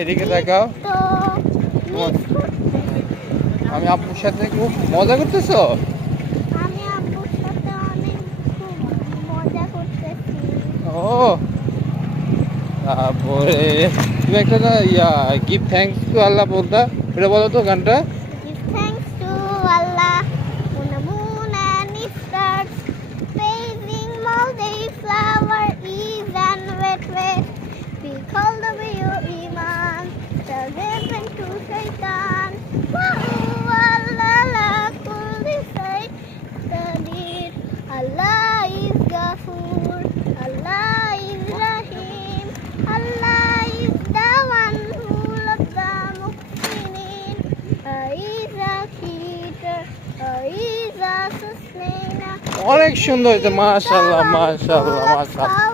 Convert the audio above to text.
এদিকে দেখাও। তো মিস করতে। আমি আব্বুর সাথে খুব মজা করতেছো। আমি আব্বুর সাথে অনেক খুব মজা করতেছি। ও তারপরে তুমি একটা না গিভ থ্যাঙ্কস টু আল্লাহ বলতা, এটা বলো তো গানটা। Give thanks to Allah on the moon and its stars, praising moldy flower is and wet. We call the your iman, tell them to shaitan. Allah la kulli say, Qadir. Allah is Ghafoor, Allah is Rahim, Allah is the one who loves the muhsinin. Is a heater, is a sustainer. অনেক সুন্দর হয়েছে, মাশাআল্লাহ মাশাআল্লাহ মাশাআল্লাহ।